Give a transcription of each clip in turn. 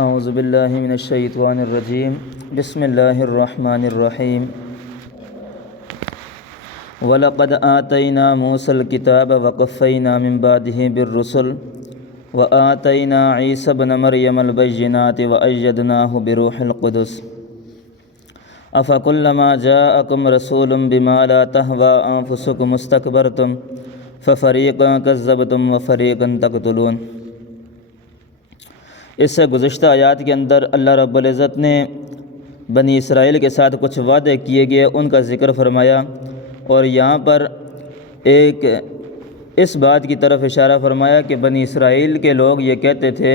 اعوذ باللہ من الشیطان الرجیم بسم اللہ الرحمن الرحیم وَلَقَدْ آتَيْنَا مُوسَى الْكِتَابَ وَقَفَّيْنَا مِن بَعْدِهِ بِالرُّسُلِ وَآتَيْنَا عِيسَى ابْنَ مَرْيَمَ الْبَيِّنَاتِ وَأَيَّدْنَاهُ بِرُوحِ الْقُدُسِ أَفَكُلَّمَا جَاءَكُمْ رَسُولٌ بِمَا لَا تَهْوَىٰ أَنفُسُكُمُ اسْتَكْبَرْتُمْ فَفَرِيقًا كَذَّبْتُمْ وَفَرِيقًا تَقْتُلُونَ۔ اس سے گزشتہ آیات کے اندر اللہ رب العزت نے بنی اسرائیل کے ساتھ کچھ وعدے کیے گئے ان کا ذکر فرمایا، اور یہاں پر ایک اس بات کی طرف اشارہ فرمایا کہ بنی اسرائیل کے لوگ یہ کہتے تھے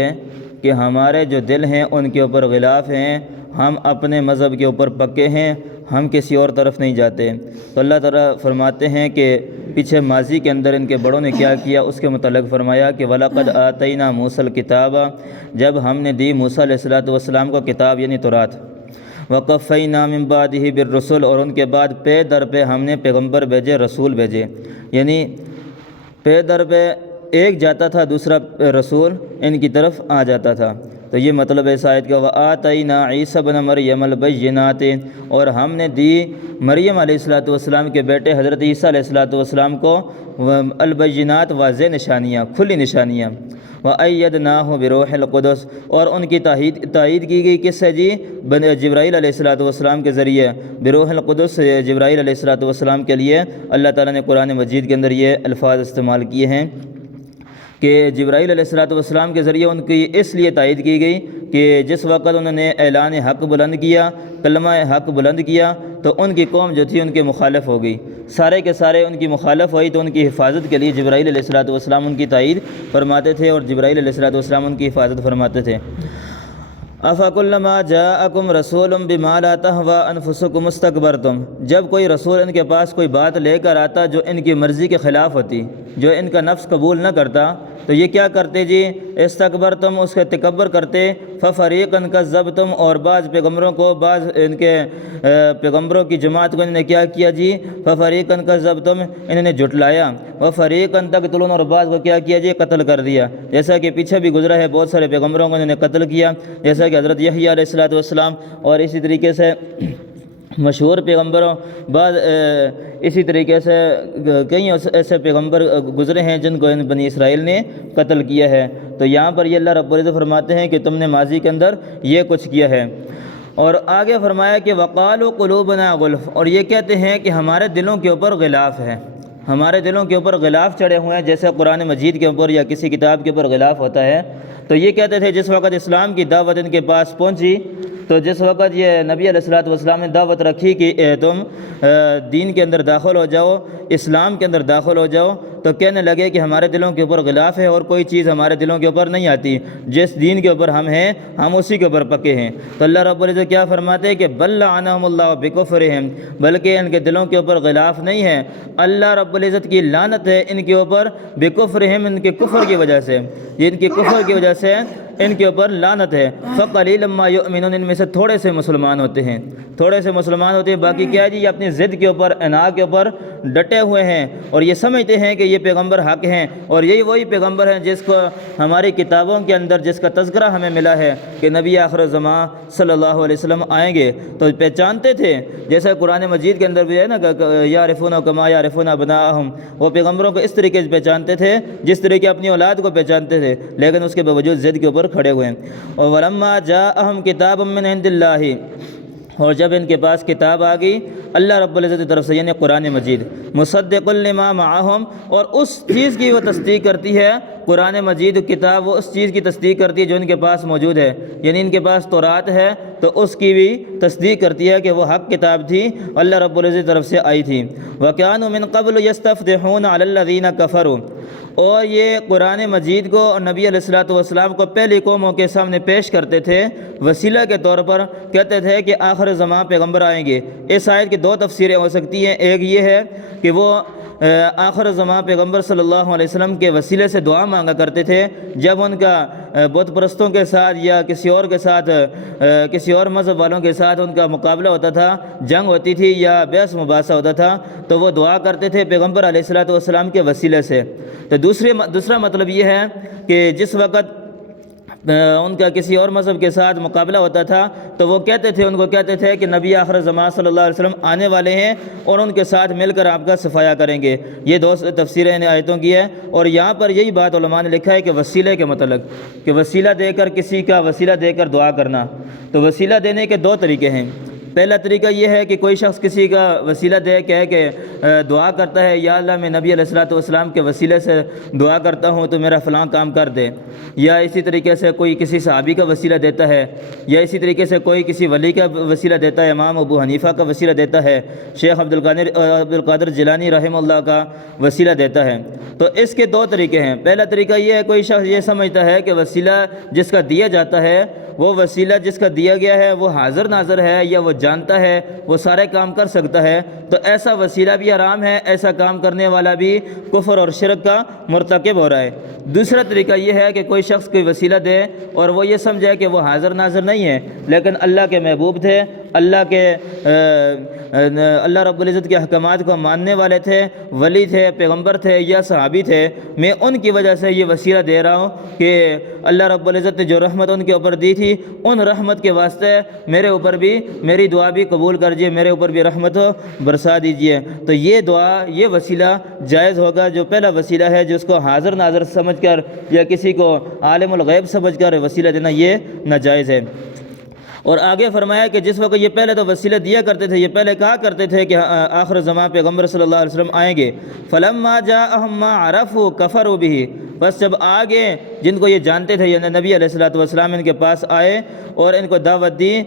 کہ ہمارے جو دل ہیں ان کے اوپر غلاف ہیں، ہم اپنے مذہب کے اوپر پکے ہیں، ہم کسی اور طرف نہیں جاتے۔ تو اللہ تعالیٰ فرماتے ہیں کہ پیچھے ماضی کے اندر ان کے بڑوں نے کیا کیا، اس کے متعلق فرمایا کہ وَلَقَدْ آتَيْنَا مُوسَى الْكِتَابَ، جب ہم نے دی موسیٰ علیہ السلام کو کتاب یعنی تورات، وَقَفَّيْنَا مِن بَعْدِهِ بِالرُّسُلِ، اور ان کے بعد پے در پہ ہم نے پیغمبر بھیجے، رسول بھیجے، یعنی پے در پہ ایک جاتا تھا دوسرا رسول ان کی طرف آ جاتا تھا۔ تو یہ مطلب ہے اس آیت کا، وَآتَيْنَا عِيسَى ابْنَ مَرْيَمَ الْبَيِّنَاتِ، اور ہم نے دی مریم علیہ السلام کے بیٹے حضرت عیسیٰ علیہ السلام کو البینات، واضح نشانیاں، کھلی نشانیاں، وَأَيَّدْنَاهُ بِرُوحِ الْقُدُسِ، اور ان کی تائید کی گئی کس سے جی؟ جبرائیل علیہ السلام کے ذریعے، بروح القدس جبرائیل علیہ السلام کے لیے اللہ تعالیٰ نے قرآن مجید کے اندر یہ الفاظ استعمال کیے ہیں کہ جبرائیل علیہ السلام کے ذریعے ان کی اس لیے تائید کی گئی کہ جس وقت انہوں نے اعلان حق بلند کیا، کلمہ حق بلند کیا، تو ان کی قوم جو تھی ان کے مخالف ہو گئی، سارے کے سارے ان کی مخالف ہوئی، تو ان کی حفاظت کے لیے جبرائیل علیہ السلام ان کی تائید فرماتے تھے اور جبرائیل علیہ السلام ان کی حفاظت فرماتے تھے۔ أَفَكُلَّمَا جَاءَكُمْ رَسُولٌ بِمَا لَا تَهْوَىٰ أَنفُسُكُمُ اسْتَكْبَرْتُمْ، جب کوئی رسول ان کے پاس کوئی بات لے کر آتا جو ان کی مرضی کے خلاف ہوتی، جو ان کا نفس قبول نہ کرتا، تو یہ کیا کرتے جی؟ استکبرتم، اس کے تکبر کرتے، فَفَرِيقًا كَذَّبْتُمْ، اور بعض پیغمبروں کو، بعض ان کے پیغمبروں کی جماعت کو انہوں نے کیا کیا جی؟ فَفَرِيقًا كَذَّبْتُمْ، انہوں نے جھٹلایا، وَفَرِيقًا تَقْتُلُونَ، اور بعض کو کیا کیا جی؟ قتل کر دیا، جیسا کہ پیچھے بھی گزرا ہے، بہت سارے پیغمبروں کو انہوں نے قتل کیا، جیسا کہ حضرت یحییٰ علیہ السلام، اور اسی طریقے سے مشہور پیغمبروں بعد اسی طریقے سے کئی ایسے پیغمبر گزرے ہیں جن کو ان بنی اسرائیل نے قتل کیا ہے۔ تو یہاں پر یہ اللہ رب العزت فرماتے ہیں کہ تم نے ماضی کے اندر یہ کچھ کیا ہے، اور آگے فرمایا کہ وَقَالُوا قُلُوبُنَا غُلْفٌ، اور یہ کہتے ہیں کہ ہمارے دلوں کے اوپر غلاف ہے، ہمارے دلوں کے اوپر غلاف چڑھے ہوئے ہیں، جیسے قرآن مجید کے اوپر یا کسی کتاب کے اوپر غلاف ہوتا ہے۔ تو یہ کہتے تھے جس وقت اسلام کی دعوت ان کے پاس پہنچی، تو جس وقت یہ نبی علیہ السلام نے دعوت رکھی کہ تم دین کے اندر داخل ہو جاؤ، اسلام کے اندر داخل ہو جاؤ، تو کہنے لگے کہ ہمارے دلوں کے اوپر غلاف ہے اور کوئی چیز ہمارے دلوں کے اوپر نہیں آتی، جس دین کے اوپر ہم ہیں ہم اسی کے اوپر پکے ہیں۔ تو اللہ رب العزت کیا فرماتے ہیں کہ بل لعنہم اللہ بکفرہم، بلکہ ان کے دلوں کے اوپر غلاف نہیں ہے، اللہ رب العزت کی لعنت ہے ان کے اوپر، بکفرہم، ان کے کفر کی وجہ سے، یہ ان کے کفر کی وجہ سے ان کے اوپر لعنت ہے۔ فقلیلا ما یؤمنون، ان میں سے تھوڑے سے مسلمان ہوتے ہیں، تھوڑے سے مسلمان ہوتے ہیں، باقی کیا ہے جی؟ یہ اپنی ضد کے اوپر، اناء کے اوپر ڈٹے ہوئے ہیں، اور یہ سمجھتے ہیں کہ یہ پیغمبر حق ہیں، اور یہی وہی پیغمبر ہیں جس کو ہماری کتابوں کے اندر جس کا تذکرہ ہمیں ملا ہے کہ نبی آخر الزمان صلی اللہ علیہ وسلم آئیں گے، تو پہچانتے تھے، جیسے قرآن مجید کے اندر بھی ہے نا، یعرفون کما یعرفون ابناءہم، وہ پیغمبروں کو اس طریقے سے پہچانتے تھے جس طریقے اپنی اولاد کو پہچانتے تھے، لیکن اس کے باوجود ضد کے اوپر کھڑے ہوئے ہیں۔ اور وَلَمَّا جَاءَهُمْ كِتَابٌ مِّنْ عِندِ اللَّهِ، اور جب ان کے پاس کتاب آ گئی اللہ رب العزت کی طرف سے، یعنی قرآن مجید، مصدق لما معہم، اور اس چیز کی وہ تصدیق کرتی ہے، قرآن مجید کتاب وہ اس چیز کی تصدیق کرتی ہے جو ان کے پاس موجود ہے، یعنی ان کے پاس تورات ہے تو اس کی بھی تصدیق کرتی ہے کہ وہ حق کتاب تھی، اللہ رب العزت کی طرف سے آئی تھی۔ وَكَانُوا مِن قَبْلُ يَسْتَفْتِحُونَ عَلَى الَّذِينَ كَفَرُوا، اور یہ قرآن مجید کو اور نبی علیہ السلام کو پہلی قوموں کے سامنے پیش کرتے تھے وسیلہ کے طور پر، کہتے تھے کہ آخر زمان پیغمبر آئیں گے۔ اس آیت کی دو تفسیریں ہو سکتی ہیں، ایک یہ ہے کہ وہ آخر زمان پیغمبر صلی اللہ علیہ وسلم کے وسیلے سے دعا مانگا کرتے تھے جب ان کا بت پرستوں کے ساتھ یا کسی اور کے ساتھ، کسی اور مذہب والوں کے ساتھ ان کا مقابلہ ہوتا تھا، جنگ ہوتی تھی یا بحث مباحثہ ہوتا تھا، تو وہ دعا کرتے تھے پیغمبر علیہ السلام کے وسیلے سے۔ تو دوسرا مطلب یہ ہے کہ جس وقت ان کا کسی اور مذہب کے ساتھ مقابلہ ہوتا تھا تو وہ ان کو کہتے تھے کہ نبی آخر زمان صلی اللہ علیہ وسلم آنے والے ہیں اور ان کے ساتھ مل کر آپ کا صفایا کریں گے۔ یہ دو تفسیریں ان آیتوں کی ہے، اور یہاں پر یہی بات علماء نے لکھا ہے کہ وسیلے کے متعلق، کہ وسیلہ دے کر کسی کا وسیلہ دے کر دعا کرنا، تو وسیلہ دینے کے دو طریقے ہیں۔ پہلا طریقہ یہ ہے کہ کوئی شخص کسی کا وسیلہ دے کہے کہ دعا کرتا ہے، یا اللہ میں نبی علیہ الصلوۃ کے وسیلے سے دعا کرتا ہوں تو میرا فلاں کام کر دے، یا اسی طریقے سے کوئی کسی صحابی کا وسیلہ دیتا ہے، یا اسی طریقے سے کوئی کسی ولی کا وسیلہ دیتا ہے، امام ابو حنیفہ کا وسیلہ دیتا ہے، شیخ عبدالقادر جیلانی رحمہ اللہ کا وسیلہ دیتا ہے۔ تو اس کے دو طریقے ہیں۔ پہلا طریقہ یہ ہے، کوئی شخص یہ سمجھتا ہے کہ وسیلہ جس کا دیا جاتا ہے، وہ وسیلہ جس کا دیا گیا ہے وہ حاضر ناظر ہے، یا وہ جانتا ہے، وہ سارے کام کر سکتا ہے، تو ایسا وسیلہ بھی حرام ہے، ایسا کام کرنے والا بھی کفر اور شرک کا مرتکب ہو رہا ہے۔ دوسرا طریقہ یہ ہے کہ کوئی شخص کوئی وسیلہ دے اور وہ یہ سمجھے کہ وہ حاضر ناظر نہیں ہے، لیکن اللہ کے محبوب تھے، اللہ رب العزت کے احکامات کو ماننے والے تھے، ولی تھے، پیغمبر تھے یا صحابی تھے، میں ان کی وجہ سے یہ وسیلہ دے رہا ہوں کہ اللہ رب العزت نے جو رحمت ان کے اوپر دی تھی، ان رحمت کے واسطے میرے اوپر بھی میری دعا بھی قبول کریجیے، میرے اوپر بھی رحمت برسا دیجیے۔ تو یہ دعا، یہ وسیلہ جائز ہوگا۔ جو پہلا وسیلہ ہے جس کو حاضر ناظر سمجھ کر یا کسی کو عالم الغیب سمجھ کر وسیلہ دینا، یہ ناجائز ہے۔ اور آگے فرمایا کہ جس وقت یہ پہلے تو وسیلہ دیا کرتے تھے، یہ پہلے کہا کرتے تھے کہ آخر زمان پیغمبر صلی اللہ علیہ وسلم آئیں گے، فلما جاءہم ما عرفوا کفروا بہ، بس جب آگے جن کو یہ جانتے تھے، یعنی نبی علیہ السلام ان کے پاس آئے اور ان کو دعوت دی،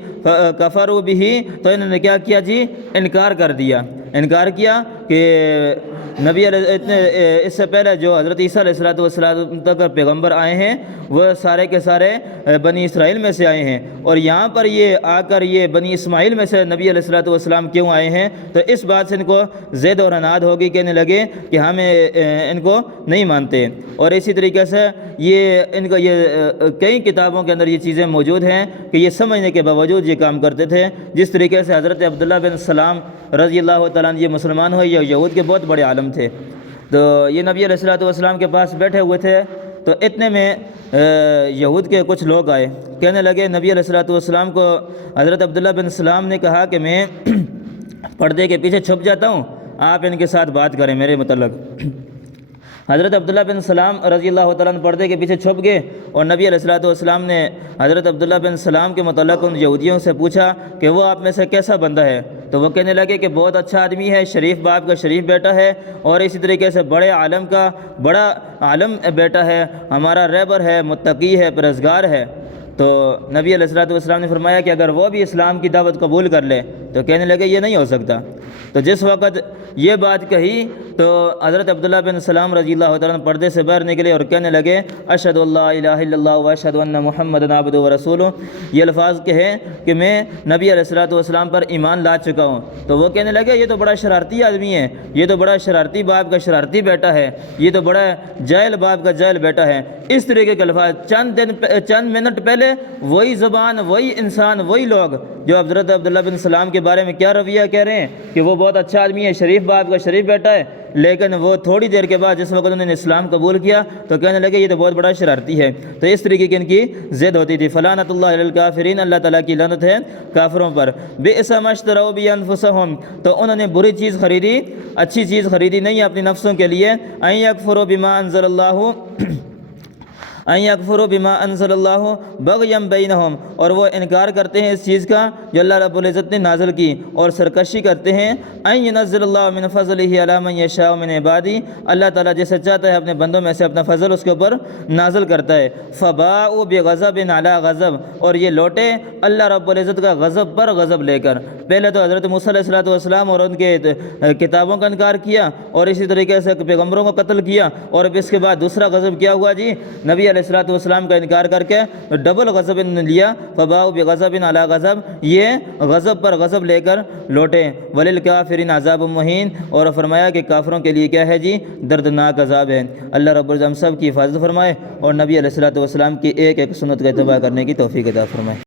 کفروا بہ، تو انہوں نے کیا کیا جی؟ انکار کر دیا، انکار کیا کہ نبی اس سے پہلے جو حضرت عیسیٰ علیہ السلام تک پیغمبر آئے ہیں وہ سارے کے سارے بنی اسرائیل میں سے آئے ہیں، اور یہاں پر یہ آ کر یہ بنی اسماعیل میں سے نبی علیہ السلام کیوں آئے ہیں؟ تو اس بات سے ان کو زید اور عناد ہوگی، کہنے لگے کہ ہمیں ان کو نہیں مانتے۔ اور اسی طریقے سے یہ ان کو یہ کئی کتابوں کے اندر یہ چیزیں موجود ہیں کہ یہ سمجھنے کے باوجود یہ کام کرتے تھے۔ جس طریقے سے حضرت عبداللہ بن سلام رضی اللہ تعالیٰ عنہ یہ مسلمان ہوئے، یہ یہود کے بہت بڑے عالم تھے، تو یہ نبی علیہ السلام کے پاس بیٹھے ہوئے تھے، تو اتنے میں یہود کے کچھ لوگ آئے، کہنے لگے نبی علیہ السلام کو حضرت عبداللہ بن سلام نے کہا کہ میں پردے کے پیچھے چھپ جاتا ہوں، آپ ان کے ساتھ بات کریں میرے متعلق۔ حضرت عبداللہ بن سلام رضی اللہ تعالیٰ عنہ پردے کے پیچھے چھپ گئے، اور نبی علیہ السلام نے حضرت عبداللہ بن سلام کے متعلق ان یہودیوں سے پوچھا کہ وہ آپ میں سے کیسا بندہ ہے؟ تو وہ کہنے لگے کہ بہت اچھا آدمی ہے، شریف باپ کا شریف بیٹا ہے، اور اسی طریقے سے بڑے عالم کا بڑا عالم بیٹا ہے، ہمارا رہبر ہے، متقی ہے، پرہیزگار ہے۔ تو نبی علیہ السلام نے فرمایا کہ اگر وہ بھی اسلام کی دعوت قبول کر لے، تو کہنے لگے یہ نہیں ہو سکتا۔ تو جس وقت یہ بات کہی تو حضرت عبداللہ بن سلام رضی اللہ تعالیٰ عنہ پردے سے باہر نکلے اور کہنے لگے اشہد اللہ الہ الا اللہ و اشہد ان محمد عبدہ و رسولہ، یہ الفاظ کہے کہ میں نبی علیہ السلام پر ایمان لا چکا ہوں۔ تو وہ کہنے لگے یہ تو بڑا شرارتی آدمی ہے، یہ تو بڑا شرارتی باپ کا شرارتی بیٹا ہے، یہ تو بڑا جاہل باپ کا جاہل بیٹا ہے۔ اس طریقے کے الفاظ چند منٹ پہلے وہی زبان، وہی انسان، وہی لوگ جو حضرت عبداللہ بن سلام کے بارے میں کیا رویہ کہہ رہے ہیں کہ وہ بہت اچھا آدمی ہے، شریف باپ کا شریف بیٹا ہے، لیکن وہ تھوڑی دیر کے بعد جس وقت انہوں نے اسلام قبول کیا تو کہنے لگے یہ تو بہت بڑا شرارتی ہے۔ تو اس طریقے کی ان کی ضد ہوتی تھی۔ فلعنۃ اللہ علی الکافرین، اللہ تعالیٰ کی لعنت ہے کافروں پر۔ بئس ما اشتروا بہ انفسہم، تو انہوں نے بری چیز خریدی، اچھی چیز خریدی نہیں اپنی نفسوں کے لیے۔ ان یکفروا بما انزل اللہ، ان یکفروا بما انزل اللہ بغیا بینہم، اور وہ انکار کرتے ہیں اس چیز کا جو اللہ رب العزت نے نازل کی، اور سرکشی کرتے ہیں۔ ان ینزل اللہ من فضلہ علی من یشاء من عبادہ، اللہ تعالیٰ جیسے چاہتا ہے اپنے بندوں میں سے اپنا فضل اس کے اوپر نازل کرتا ہے۔ فباؤوا بغضب علی غضب، اور یہ لوٹے اللہ رب العزت کا غضب پر غضب لے کر۔ پہلے تو حضرت موسیٰ علیہ السلام اور ان کے کتابوں کا انکار کیا، اور اسی طریقے سے پیغمبروں کو قتل کیا، اور اب اس کے بعد دوسرا غضب کیا ہوا جی؟ نبی علیہ السلام کا انکار کر کے ڈبل غضب لیا۔ فباؤوا بغضب علی غضب، یہ غضب پر غضب لے کر لوٹے۔ وللکافرین عذاب مہین، اور فرمایا کہ کافروں کے لیے کیا ہے جی؟ دردناک عذاب ہے۔ اللہ رب العزت ہم سب کی حفاظت فرمائے، اور نبی علیہ السلام کی ایک ایک سنت کا اتباع کرنے کی توفیق عطا فرمائے۔